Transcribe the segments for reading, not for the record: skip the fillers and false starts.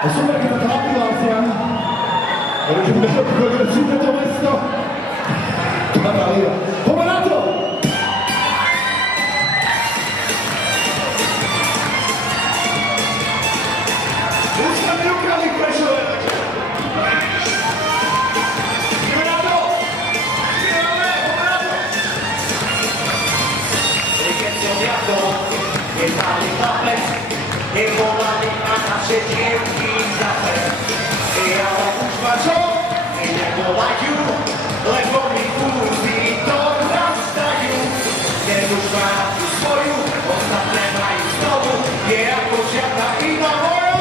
Super che taka ambulancja. Robimy progresywne to miasto. Natalia, pomarato! Ustawił kralik pressure. Pomarato! Pomarato! Richieste di atto, e tali tappe, e volare a nasze dziewki za te. I ale kuźma co, i nie wołają, lecz mi fuzji to nastają. Nie kuźma swoją, ostatnie mają znowu, nie jako świata i na moją.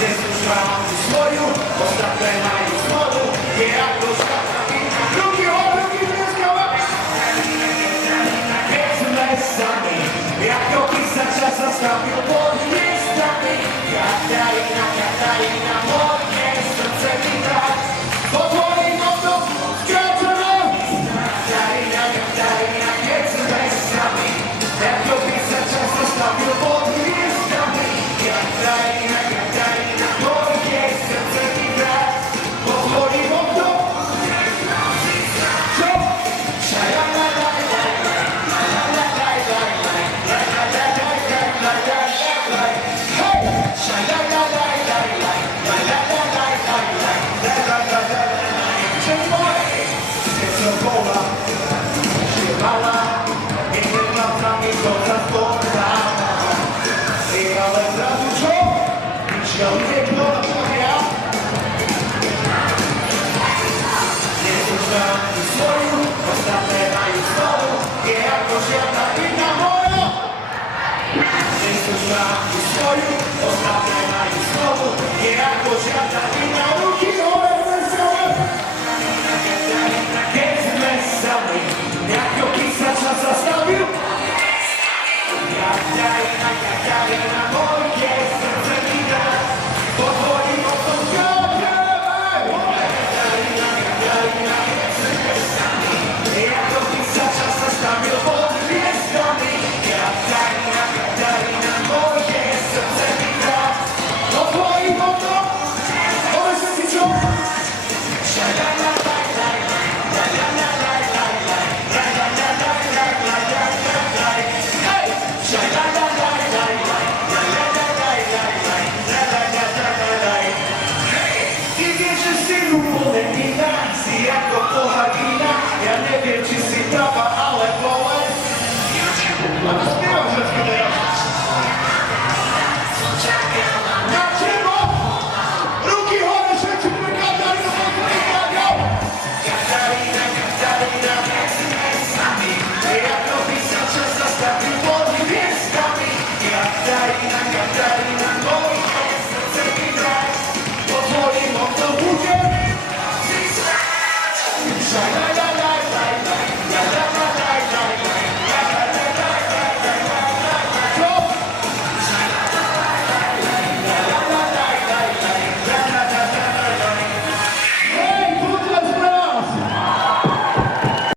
Nie kuźma swoją, ostatnie mają znowu, nie jako świata i na drugi drugi zyskała. Sami, jak opisać czas zastawił pod miejscami. Katarina, moje serce mi tak, bo twoim oczom skręcona. Katarina, jest sami, jak opisać czas zastawił pod miejscami. Katarina, moje serce mi tak, bo twoim oczom swoju, ostatnie mają znowu, nie jako świata i na ruki chore wesołe. Jest mesami, jak opisać czas zastawił. Katarina, moje serce mi da, bo twoim oczom Katarina, jest mesami, jak opisać czas zastawił pod gwiazdami. Katarina, moje serce mi da, bo twoim oczom i wiesz, że synu polędina, jako pochagina, ja nie wiem, czy si prawa, ale połęd. A to śpiewam rzeczkę teraz. Na ciebie! Ruki chore, rzeczy, które Katarina podpowiedział! Katarina, sami, jak opisać czas zastawił pod gwiazdami. Katarina, moje serce mi dać, bo twoim oczom budzie.